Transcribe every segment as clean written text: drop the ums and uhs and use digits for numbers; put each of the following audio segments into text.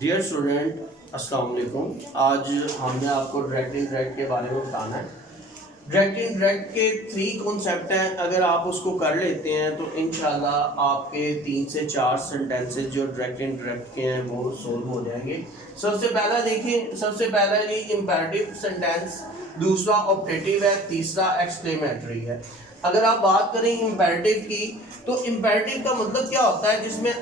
Dear student, अस्सलाम वालेकुम। आज हमने आपको डायरेक्ट इनडायरेक्ट के बारे में बताना है। डायरेक्ट इनडायरेक्ट के 3 कॉन्सेप्ट हैं। अगर आप उसको कर लेते हैं तो इंशाल्लाह आपके 3 से 4 सेंटेंसेस जो डायरेक्ट इनडायरेक्ट के हैं वो सोल्व हो जाएंगे। सबसे पहला देखिए, सबसे पहला ये इम्पेरेटिव सेंटेंस, दूसरा ऑप्टेटिव है, तीसरा एक्सक्लेमेटरी है। अगर आप बात करें इम्पेरेटिव की, तो इम्पेरेटिव का मतलब क्या होता है? जिसमें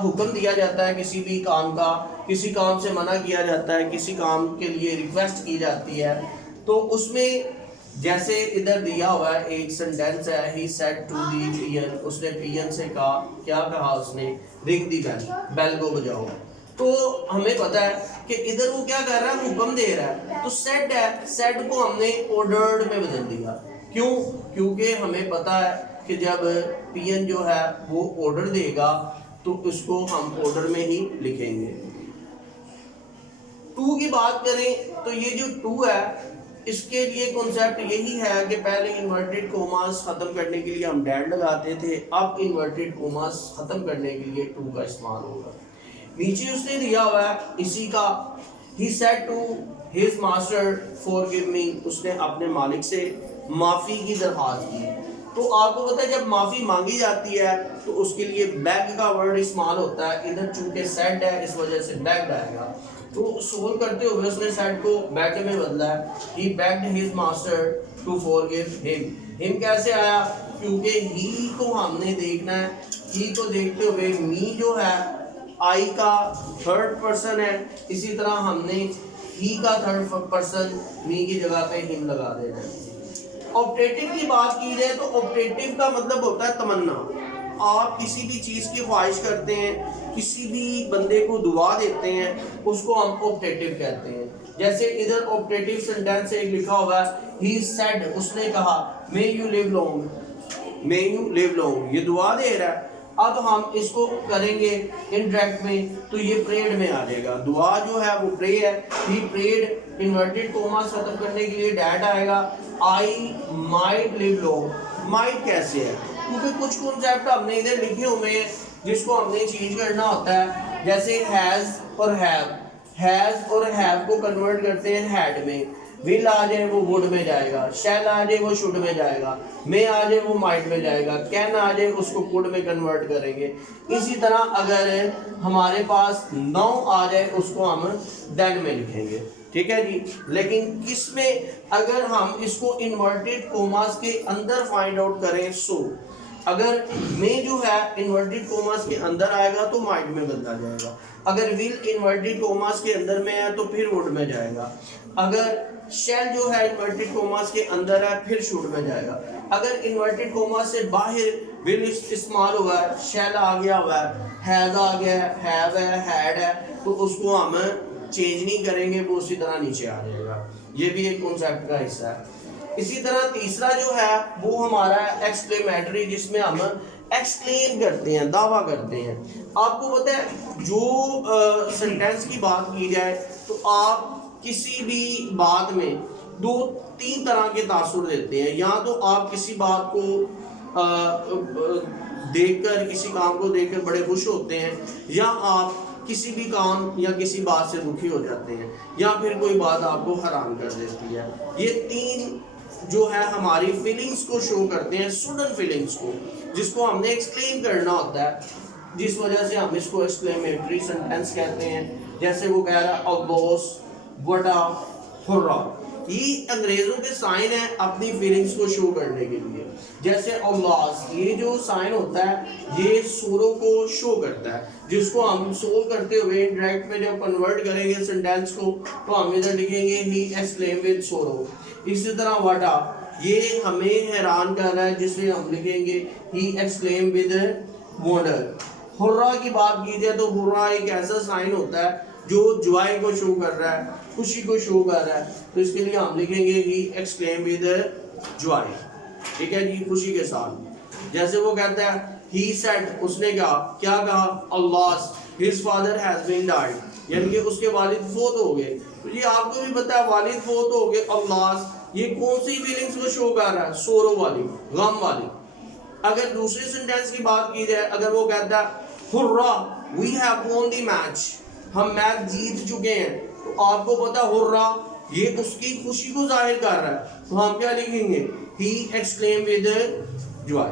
हुक्म दिया जाता है किसी भी काम का, किसी काम से मना किया जाता है, किसी काम के लिए रिक्वेस्ट की जाती है। तो उसमें जैसे इधर दिया हुआ है एक सेंटेंस है, ही सेड टू दी पियन, उसने पियन से कहा, क्या कहा उसने? रिंग दी बेल, बेल को बजाओ। तो हमें पता है कि इधर वो क्या कर रहा है, हुक्म दे रहा है। तो सेड है, सेड को हमने ऑर्डर्ड में बदल दिया। क्यों? क्योंकि हमें पता है कि जब पीएन जो है वो ऑर्डर देगा तो उसको हम ऑर्डर में ही लिखेंगे। टू की बात करें तो ये जो टू है, इसके लिए कॉन्सेप्ट यही है कि पहले इन्वर्टेड कोमास खत्म करने के लिए हम डैड लगाते थे, अब इन्वर्टेड कोमास खत्म करने के लिए टू का इस्तेमाल होगा। नीचे उसने दिया हुआ है इसी का, he said to his master forgive me, उसने अपने मालिक से माफ़ी की दरख्वास्त की। तो आपको पता है जब माफ़ी मांगी जाती है तो उसके लिए बैग का वर्ड इस्तेमाल होता है। इधर चूंकि सेड है इस वजह से बैग आएगा। तो सोल्व करते हुए उसने सेड को बैग में बदला है। He begged his master to forgive him कैसे आया? क्योंकि ही को हमने देखना है, ही को देखते हुए मी जो है आई का थर्ड पर्सन है, इसी तरह हमने ही का थर्ड पर्सन मी की जगह पे हिम लगा देना है। ऑप्टेटिव की बात की जाए तो ऑप्टेटिव का मतलब होता है तमन्ना। आप किसी भी चीज़ की ख्वाहिश करते हैं, किसी भी बंदे को दुआ देते हैं, उसको हम ऑप्टेटिव कहते हैं। जैसे इधर ऑप्टेटिव सेंटेंस एक लिखा हुआ है, ही सेड, उसने कहा, may you live long, may you live long, ये दुआ दे रहा है। अब हम इसको करेंगे इनडायरेक्ट में तो ये प्रेड में आ जाएगा। दुआ जो है वो प्रे है, ही प्रेड, इन्वर्टेड कोमास खत्म करने के लिए डैट आएगा। I might live long, might कैसे है? क्योंकि कुछ कॉन्सेप्ट हमने इधर लिखे हुए हैं जिसको हमने चेंज करना होता है। जैसे हैज और हैव, हैज और हैव को कन्वर्ट करते हैं हैड में। विल आ जाए वो वुड में जाएगा, शैल आ जाए वो शुड में जाएगा, मे आ जाए वो माइट में जाएगा, कैन आ जाए उसको कुड में कन्वर्ट करेंगे। इसी तरह अगर हमारे पास नाउ आ जाए उसको हम देन में लिखेंगे। ठीक है जी। लेकिन किस में? अगर हम इसको इन्वर्टेड कोमास के अंदर फाइंड आउट करें, सो अगर में जो है इन्वर्टेड कोमास के अंदर आएगा तो माइट में बदला जाएगा। अगर विल इन्वर्टेड कोमास के अंदर में है तो फिर वुड में जाएगा। अगर शेल जो है इन्वर्टेड कोमास के अंदर है फिर शुड में जाएगा। अगर इन्वर्टेड कोमास से बाहर विल इस्तेमाल हुआ है, शेल आ गया हुआ है, हैज आ गया है, हैव है, हैड है, तो उसको हम चेंज नहीं करेंगे, वो उसी तरह नीचे आ जाएगा। ये भी एक कॉन्सेप्ट का हिस्सा है। इसी तरह तीसरा जो है वो हमारा एक्सक्लेमेटरी, जिसमें हम एक्सक्लेम करते हैं, दावा करते हैं। आपको पता है जो सेंटेंस की बात की जाए तो आप किसी भी बात में 2-3 तरह के तासुर देते हैं। या तो आप किसी बात को देखकर, किसी काम को देखकर बड़े खुश होते हैं, या आप किसी भी काम या किसी बात से दुखी हो जाते हैं, या फिर कोई बात आपको हैरान कर देती है। ये 3 जो है हमारी फीलिंग्स को शो करते हैं, सडन फीलिंग्स को, जिसको हमने एक्सप्लेन करना होता है, जिस वजह से हम इसको एक्सक्लेमेटरी सेंटेंस कहते हैं। जैसे वो कह रहा है अब्बोस, बड़ा, हुर्रा, ये अंग्रेजों के साइन है अपनी फीलिंग्स को शो करने के लिए। जैसे अल्लाह, ये जो साइन होता है ये सूरों को शो करता है, जिसको हम सोल्व करते हुए डायरेक्ट में जब कन्वर्ट करेंगे सेंटेंस को तो हम इधर लिखेंगे ही एक्सक्लेम विद सोरो। इसी तरह वाटा, ये हमें हैरान कर रहा है, जिसे हम लिखेंगे ही एक्सक्लेम विद वंडर। हुर्रा की बात की जाए तो हुर्रा एक ऐसा साइन होता है जो जॉय को शो कर रहा है, खुशी को शो कर रहा है, तो इसके लिए हम लिखेंगे ही एक्सक्लेम विद जॉय। ठीक है जी, खुशी के साथ। जैसे वो कहता है ही सेड, उसने कहा, क्या कहा? अल्लाह, his father has been died, यानी कि उसके वालिद फोत हो गए। तो ये आपको भी पता है वालिद फोत हो गए। अल्लाह ये कौन सी फीलिंग्स को शो कर रहा है? सोरो वाली, गम वाली। अगर दूसरे सेंटेंस की बात की जाए, अगर वो कहता है hurrah we have won the match, हम मैच जीत चुके हैं, तो आपको पता हो रहा ये उसकी खुशी को जाहिर कर रहा है, तो हम क्या लिखेंगे? ही एक्सक्लेम विद जॉय।